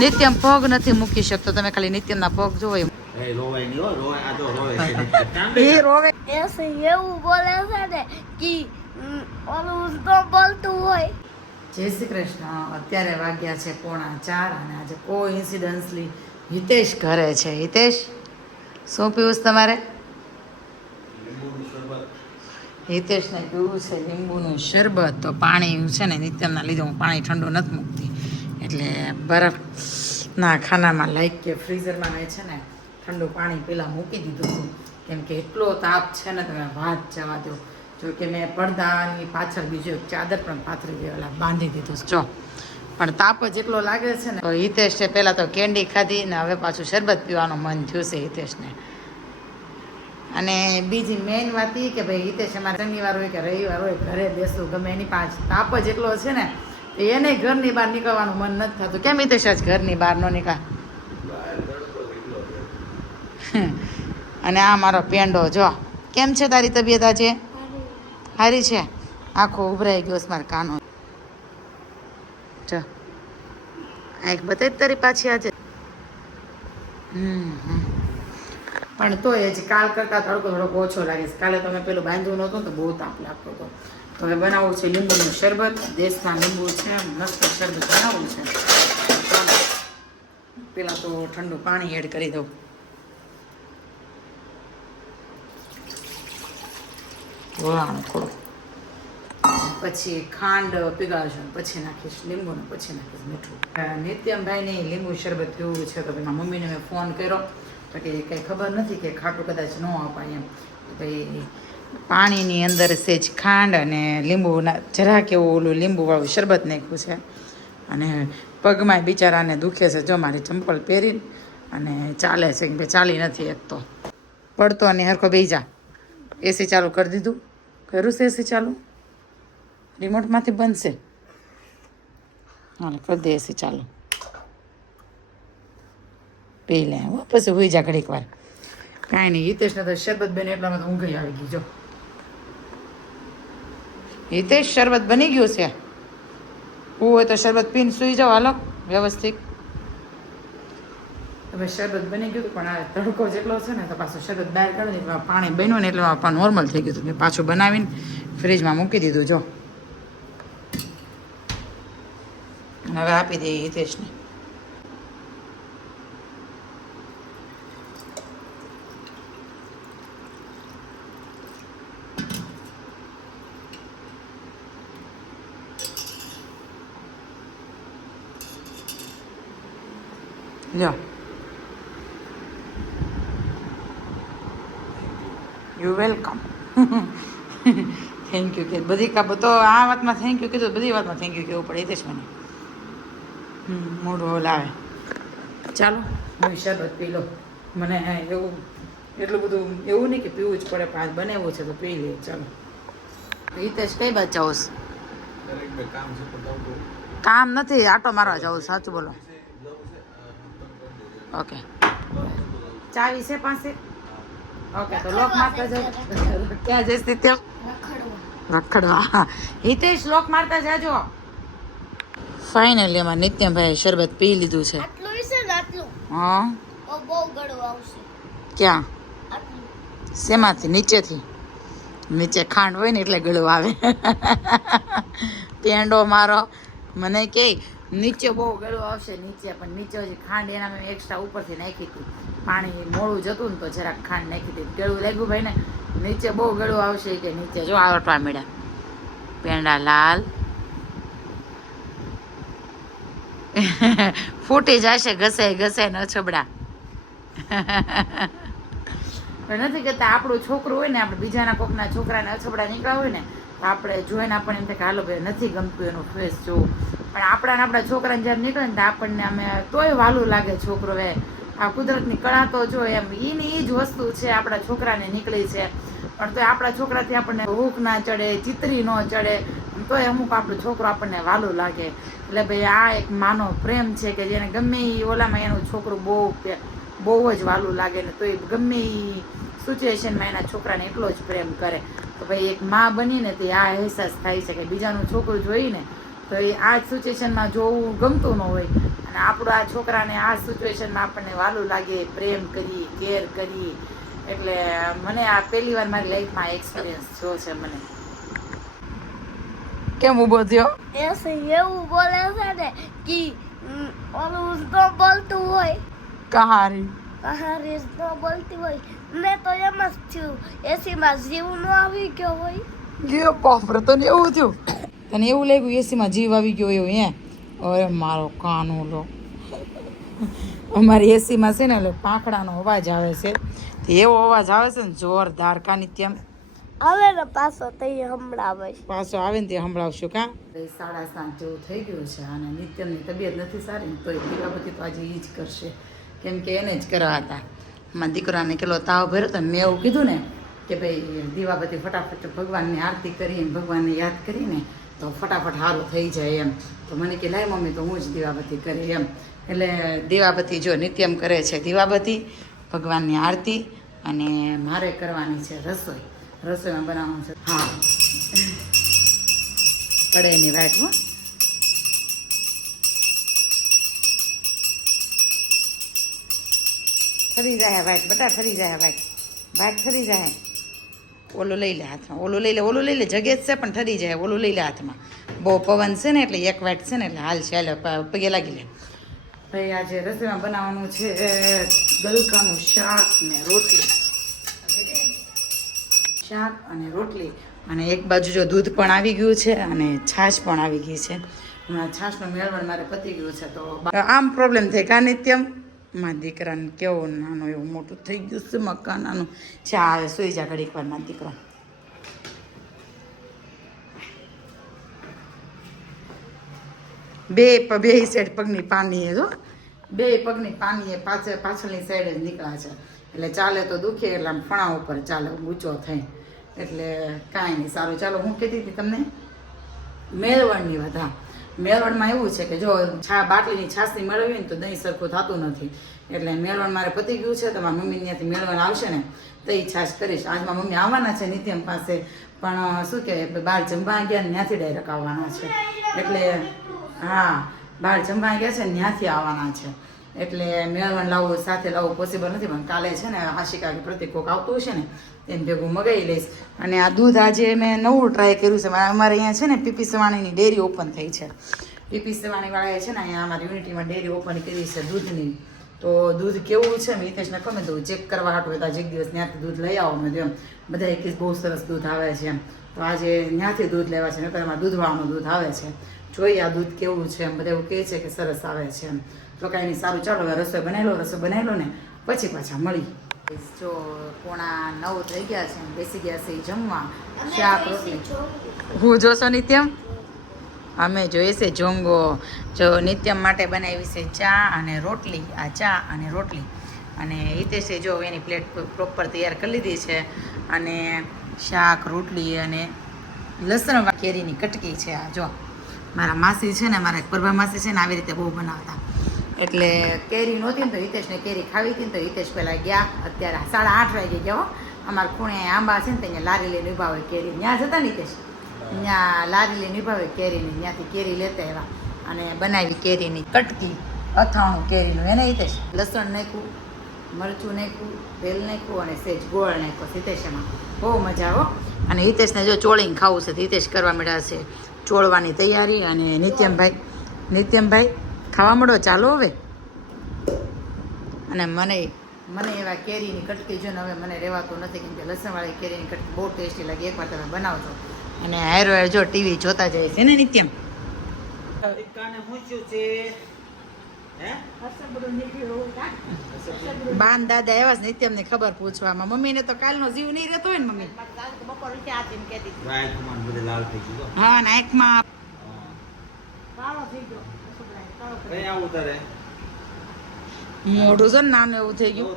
નિત્યમ પગ નથી મૂકી શકતો. તમે ખાલી નિત્યમના પગ જોવો એમ. એ રોવે એવું બોલે છે ને કે ઓલું તો બોલતું હોય. જય શ્રી કૃષ્ણ. અત્યારે વાગ્યા છે 3:45 અને આજે કોઇન્સિડન્સલી હિતેશ ઘરે છે. હિતેશ, શું પીવું છે તમારે? હિતેશને પીવું છે લીંબુનું શરબત. તો પાણી છે ને નિત્યમના લીધે હું પાણી ઠંડુ નથી મૂકતી, એટલે બરફના ખાનામાં લાઈક કે ફ્રીઝરમાં મેં છે ને ઠંડુ પાણી પહેલાં મૂકી દીધું હતું, કેમ કે એટલો તાપ છે ને તમે વાત જવા દો. જો કે મેં પડદાની પાછળ બીજો ચાદર પણ પાથરી દેવાલા બાંધી દીધું છે. જો પણ તાપ જ એટલો લાગે છે ને. તો હિતેશે પહેલાં તો કેન્ડી ખાધી ને હવે પાછું શરબત પીવાનું મન થયું છે હિતેશને. અને બીજી મેઇન વાત એ કે ભાઈ હિતેશ અમારે શનિવાર હોય કે રવિવાર હોય ઘરે બેસવું ગમે એની પાંચ તાપ જ એટલો છે ને એને ઘરની બહાર નીકળવાનું મન નથી થતું. કેમ હિતેશ આજ ઘરની બહાર ન નીકળ? અને આ મારો પેંડો જો કેમ છે? તારી તબિયત આજે સારી છે? આખો ઉભરાઈ ગયો છે મારો કાનો. જો આ એક બતાવી તારી પાછી આજે. પણ તોય હજી કાલ કરતાં તડકો થોડોક ઓછો લાગે છે. કાલે તમે પેલું બાંધવું નહોતું તો બહુ તાપ લાગતો હતો. તો હવે બનાવવું છે લીંબુનું શરબત. દેશના લીંબુ છે, મસ્ત શરબત બનાવવું છે. પેલા તો ઠંડુ પાણી એડ કરી દઉં. વળાણું થોડું, પછી ખાંડ પીગાળશું, પછી નાખીશ લીંબુ ને પછી નાખીશ મીઠું. નિત્યમભાઈને લીંબુ શરબત પીવું છે. તો ભાઈ મમ્મીને મેં ફોન કર્યો તો કે કંઈ ખબર નથી કે ખાટું કદાચ ન અપાય એમ. તો ભાઈ પાણીની અંદર સેજ ખાંડ અને લીંબુના જરાક એવું ઓલું લીંબુવાળું શરબત નાખ્યું છે. અને પગમાં બિચારાને દુખે છે. જો મારી ચંપલ પહેરીને અને ચાલે છે કે ભાઈ ચાલી નથી એક તો પડતો અને હરખો બેસી જા. એસી ચાલુ કરી દીધું. કર્યું છે એસી ચાલુ? રિમોટમાંથી બનશે. હાલ કરી દે એસી ચાલુ. પી લે પછી હોઈ જા ઘડીક વાર. કાંઈ નહીં. હિતેશને તો શરબત બને એટલામાં તો ઊંઘ આવી ગઈ. જો હિતેશ શરબત બની ગયું છે. હું હોય તો શરબત પીને સૂઈ જાઓ. હાલો વ્યવસ્થિત. હવે શરબત બની ગયું હતું, પણ આ તડકો જેટલો છે ને તો પાછું શરબત બહાર કાઢી દીધું. પાણી બન્યું ને એટલે પણ નોર્મલ થઈ ગયું હતું. મેં પાછું બનાવીને ફ્રીજમાં મૂકી દીધું. જો હવે આપી દઈએ હિતેશને. લ્યો, યુ વેલકમ. થેન્ક યુ કે બધી કાપો તો આ વાતમાં થેન્ક યુ કીધું, બધી વાતમાં થેન્ક યુ કહેવું પડે હિતેશ મને. મોઢું લાવે. ચાલો હું શરબત પી લો. મને એવું એટલું બધું એવું નહીં કે પીવું જ પડે, પણ બનાવવું છે તો પી લે. ચાલો હિતેશ કઈ બાજુ જાઓ? કામ નથી, આટો મારવા જાઉં. સાચું બોલો. ઓકે, ચાવી છે પાસે? ઓકે, તો લોક મારતા જાઓ. ક્યાં જઈશ નિત્યમ? રખડવા. હિતેશ લોક મારતા જાજો. ફાઇનલી અમારે નિત્યમભાઈ શરબત પી લીધું છે. આટલું છે ને આટલું. હા બહુ ગળું આવશે. ક્યાં? આટલું. શેમાંથી? નીચેથી? નીચે ખાંડ હોય ને એટલે ગળું આવે. પેંડો મારો મને કે નીચે બહુ ગળું આવશે નીચે, પણ નીચે હજી ખાંડ એના મેં એક્સ્ટ્રા ઉપરથી નાખી હતી. પાણી મોડું જતું ને તો જરાક ખાંડ નાખી હતી. ગળું લાગ્યું ભાઈ ને નીચે બહુ ગળું આવશે કે નીચે જો આવટવા મળ્યા પેંડા લાલ. ફૂટી જશે ઘસાય ઘસાય ન છબડા. નથી કહેતા આપણું છોકરું હોય ને, આપણે બીજાના કોકના છોકરાને અછબડા નીકળ્યા હોય ને તો આપણે જોઈને આપણને એમ થાય કે હાલો ભાઈ નથી ગમતું એનું ફેસ જોવું. પણ આપણા છોકરાને જ્યારે નીકળે ને તો આપણને અમે તોય વાલું લાગે છોકરો. એ આ કુદરતની કળા તો જો એમ એની એ જ વસ્તુ છે આપણા છોકરાને નીકળી છે. પણ તોય આપણા છોકરાથી આપણને ભૂખ ના ચડે, ચિતરી ન ચડે, તોય અમુક આપણું છોકરો આપણને વાલું લાગે. એટલે ભાઈ આ એક માનો પ્રેમ છે કે જેને ગમે એ ઓલામાં એનું છોકરું બહુ જ વાલું લાગે ને તો એ ગમે એ સિચ્યુએશનમાં એના છોકરાને એટલો જ પ્રેમ કરે. તો ભાઈ એક મા બનીને તે આ અહેસાસ થાય છે કે બીજાનું છોકરું જોઈને તો તો એ આ સિચ્યુએશનમાં જોવું ગમતું ન હોય અને આપણું આ છોકરાને આ સિચ્યુએશનમાં આપણને વાલું લાગે, પ્રેમ કરી, કેર કરી, એટલે મને આ પહેલી વાર મારી લાઈફમાં એક્સપિરિયન્સ થયો છે. મને કેમ ઊભો થયો? એસે એવું બોલે છે ને કે ઓલું તો બોલતું હોય, કહારી કહારી તો બોલતી હોય. મેં તો એમ જ થયું, એસીમાં જીવ ન આવી ગયો હોય. ગયો બાપરે, તને એવું થયું? તને એવું લાગ્યું એસીમાં જીવ આવી ગયો એવું? અરે મારો કાનો લો, અમારી એસીમાં છે ને એટલે પાંખડાનો અવાજ આવે છે, તો એવો અવાજ આવે છે ને જોરદાર. કાની તેમ હવે ને પાછો તઈ હમણાવે પાછો આવે ને તે સંભળાવશું. કાં 7:30 જેવું થઈ ગયું છે અને નિત્યમની તબિયત નથી સારી ને તોય દીવાબત્તી તો આજે એ જ કરશે, કેમ કે એને જ કરવા હતા. મારા દીકરાને કેટલો તાવ ભર્યો તો મેં એવું કીધું ને કે ભાઈ દીવાબત્તી ફટાફટ ભગવાનની આરતી કરીને ભગવાનને યાદ કરીને તો ફટાફટ સારું થઈ જાય એમ. તો મને કે લાય મમ્મી તો હું જ દીવાબત્તી કરી એમ. એટલે દીવાબત્તી જો નિત્યમ કરે છે દીવાબત્તી, ભગવાનની આરતી, અને મારે કરવાની છે રસોઈ. રસોઈમાં બનાવવાનું છે હા કઢાઈની વાટ. હો ફરી જાય વાટ બટા, ફરી જાય વાટ, વાટ ફરી જાય. ઓલું લઈ લે હાથમાં, ઓલું લઈ લે, ઓલું લઈ લે, જગે જ છે પણ ઠરી જાય. ઓલું લઈ લે હાથમાં, બહુ પવન છે ને એટલે એક વાટ છે ને એટલે હાલ છે, હાલ પગે લાગી લે. ભાઈ આજે રસોઈમાં બનાવવાનું છે ગલકાનું શાક ને રોટલી, શાક અને રોટલી. અને એક બાજુ જો દૂધ પણ આવી ગયું છે અને છાશ પણ આવી ગઈ છે. હમણાં છાશનું મેળવણ મારે પતી ગયું છે તો આમ પ્રોબ્લેમ થાય. કા નિત્યમ મારા દીકરાને કેવો નાનું એવું મોટું થઈ ગયું છે મકાનાનું. ચા સુઈ જા ઘડીક વાર મારા દીકરા. બે સાઈડ પગની પાની એ જો, બે પગની પાની એ પાછળની સાઈડ જ નીકળ્યા છે એટલે ચાલે તો દુખે એટલે આમ ફણા ઉપર ચાલે ઊંચો થઈ. એટલે કાંઈ નહીં, સારું. ચાલો હું કહેતી હતી તમને મેળવણની વાત. હા, મેળવણમાં એવું છે કે જો બાટલીની છાશની મેળવીએ ને તો દહીં સરખું થતું નથી. એટલે મેળવણ મારે પતી ગયું છે તો મારા મમ્મી ત્યાંથી મેળવણ આવશે ને તો એ છાશ કરીશ. આજ મારા મમ્મી આવવાના છે નિત્યમ પાસે, પણ શું કહેવાય બહાર જમવા ગયા ને ત્યાંથી ડાયરેક્ટ આવવાના છે. એટલે હા, બહાર જમવા ગયા છે ને ત્યાંથી આવવાના છે. એટલે મેળવણ લાવવું સાથે લાવવું પોસિબલ નથી, પણ કાલે છે ને આશિકા કે પ્રતિક કોક આવતું હશે ને એને ભેગું મગાવી લઈશ. અને આ દૂધ આજે મેં નવું ટ્રાય કર્યું છે. અમારે અહીંયા છે ને પીપી સવાણીની ડેરી ઓપન થઈ છે. પીપી સવાણીવાળાએ છે ને અહીંયા અમારી યુનિટીમાં ડેરી ઓપન કરી છે દૂધની. તો દૂધ કેવું છે મેં હિતેશને કહું તો ચેક કરવા હાટું હતા એક દિવસ ત્યાંથી દૂધ લઈ આવો. મેં એમ બધા એક બહુ સરસ દૂધ આવે છે એમ, તો આજે ત્યાંથી દૂધ લેવા છે. નકર એમાં દૂધવાળાનું દૂધ આવે છે. જોઈએ આ દૂધ કેવું છે એમ. બધા એવું કહે છે કે સરસ આવે છે એમ. તો કાંઈ નહીં, સારું. ચાલો હવે રસોઈ બનાવી લો ને પછી પાછા મળી. જો 8:45 થઈ ગયા છે, બેસી ગયા છે જમવા. શાક રોટલી હું જોશો નિત્યમ? અમે જોઈએ છે જોંગો. જો નિત્યમ માટે બનાવી છે ચા અને રોટલી. આ ચા અને રોટલી. અને હિતેશે જો એની પ્લેટ પ્રોપર તૈયાર કરી લીધી છે. અને શાક રોટલી અને લસણ કેરીની કટકી છે. આ જો મારા માસી છે ને, મારા પરભા માસી છે ને આવી રીતે બહુ બનાવતા. એટલે કેરી નહોતી ને તો હિતેશને કેરી ખાવી હતી ને તો હિતેશ પહેલાં ગયા. અત્યારે 8:30 વાગે ગયા. અમારા ખૂણે આંબા છે ને ત્યાં લારી લઈને ઊભા હોય કેરી. ત્યાં જતા ને હિતેશ, ત્યાં લારી લઈને ઊભા હોય કેરીની, ત્યાંથી કેરી લેતા એવા. અને બનાવી કેરીની કટકી, અથાણું કેરીનું. એને હિતેશ લસણ નાખ્યું, મરચું નાખ્યું, તેલ નાખ્યું અને સેજ ગોળ નાખ્યો હિતેશ. એમાં બહુ મજા આવો. અને હિતેશને જો ચોળીને ખાવું છે તો હિતેશ કરવા મળ્યા છે ચોળવાની તૈયારી. અને નિત્યમભાઈ ખાવા મળો ચાલો હવે. અને મને એવા કેરીની કટકી જોઈને હવે મને રહેવાતું નથી, કેમ કે લસણવાળી કેરીની કટકી બહુ ટેસ્ટી લાગે. એકવાર તમે બનાવજો. અને હારો જો ટીવી જોતા જાય છે ને નિત્યમ. બાન દાદા એવા જ નિત્યમને ખબર પૂછવામાં. મમ્મીને તો કાલનો જીવ નહીં રહેતો હોય ને મમ્મી. હા, ને આંખમાં મોઢું છે ને નાનું એવું થઈ ગયું.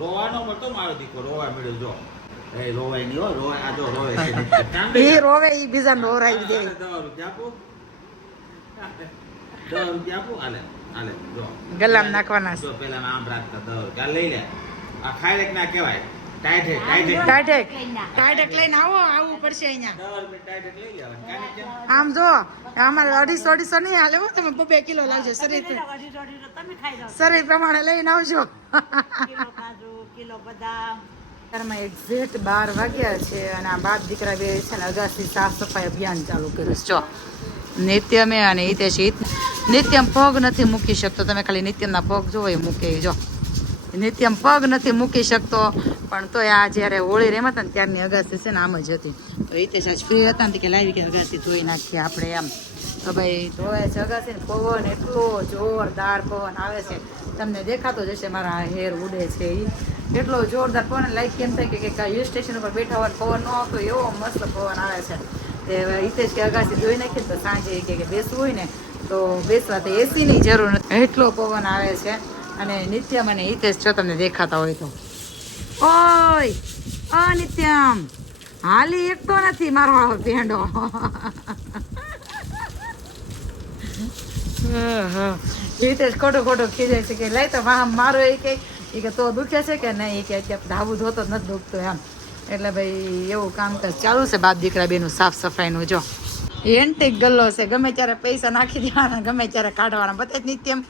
રોવાનો મળતો મારો દીકરો રોવા મળ્યો. જો એ રોવાય નહીં, હો રોવાય. આ જો રોવે છે. એ રોવે એ બીજા રોરાવી દે. 10 રૂપિયા આપું. હાલે જો ગલામ નાખવાના છે. જો પેલા આમ રાખતા 10 રૂપિયા લઈ લે. આ ખાઈ લે ના કહેવાય. ટાઈટેક લઈને આવવું પડશે અહીંયા. 10 મિનિટ ટાઈટ લઈ લેવાનું. કાને કેમ? આમ જો અમારે 250 નહીં હાલે હો, તમે 2 કિલો લાવજો શરીર પ્રમાણે લઈને આવજો. ઘરમાં એક્ઝેક્ટ 12 વાગ્યા છે અને આ બાપ દીકરા બે છે ને અગાસી સાફ સફાઈ અભિયાન ચાલુ કર્યું છે. જો નિત્યમે અને હિતેશ નિત્યમ પગ નથી મૂકી શકતો. તમે ખાલી નિત્યમના પગ જોવો એ મૂકે. જો નિત્યમ પગ નથી મૂકી શકતો, પણ તોય આ જ્યારે હોળી રમત ને ત્યારની અગાસી છે ને આમ જ હતી. તો હિતેશ આજ ફ્રી હતા ને કે લાવી કે અગાસી ધોઈ નાખીએ આપણે એમ. તો ભાઈ ધોવે છે અગાસી ને પવન એટલો જોરદાર પવન આવે છે, તમને દેખાતો જ હશે મારા હેર ઉડે છે એ એટલો જોરદાર પવન. લાઈક કેમ થાય કે હિલ સ્ટેશન ઉપર બેઠા હોય પવન ન આવતો એવો મસ્ત પવન આવે છે. તે હિતેશ કે અગાસી ધોઈ નાખીએ તો સાંજે કે બેસવું હોય ને તો બેસવા તો એસીની જરૂર નથી, એટલો પવન આવે છે. અને નિત્યમ અને હિતેશ જો તમને દેખાતા હોય તો ઓય નિત્યમ હાલી એક તો નથી મારો પેંડો. હિતેશ ખોટું ખીજાય છે કે લઈ તો મારો એ કે તો દુખે છે કે નહીં, કે અત્યારે ધાબુ ધોતો જ નથી દુખતો એમ. એટલે ભાઈ એવું કામકાજ ચાલુ છે બાપ દીકરા બેનું સાફ સફાઈનું. જો એન્ટિક ગલ્લો છે, ગમે ત્યારે પૈસા નાખી દેવાના, ગમે ત્યારે કાઢવાના. બતાય નિત્યમ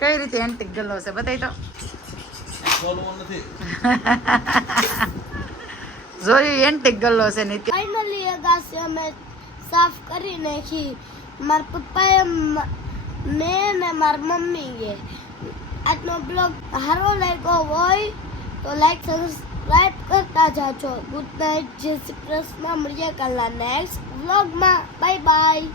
કઈ રીતે એન્ટિક ગલ્લો છે, બતાય તો. ખોલવું નથી. જોયું એન્ટિક ગલ્લો છે નિત્યમ. ફાઇનલી અગાસી અમે સાફ કરી નાખી. મારા પપ્પાએ મેં ને મારી મમ્મીએ. આજનો બ્લોગ સારો લાગ્યો હોય તો લાઈક સબસ્ક્રાઇબ કરતા જાજો. ગુડ નાઇટ, જય શ્રી કૃષ્ણ. મળીએ કાલના નેક્સ્ટ બ્લોગમાં. Bye bye.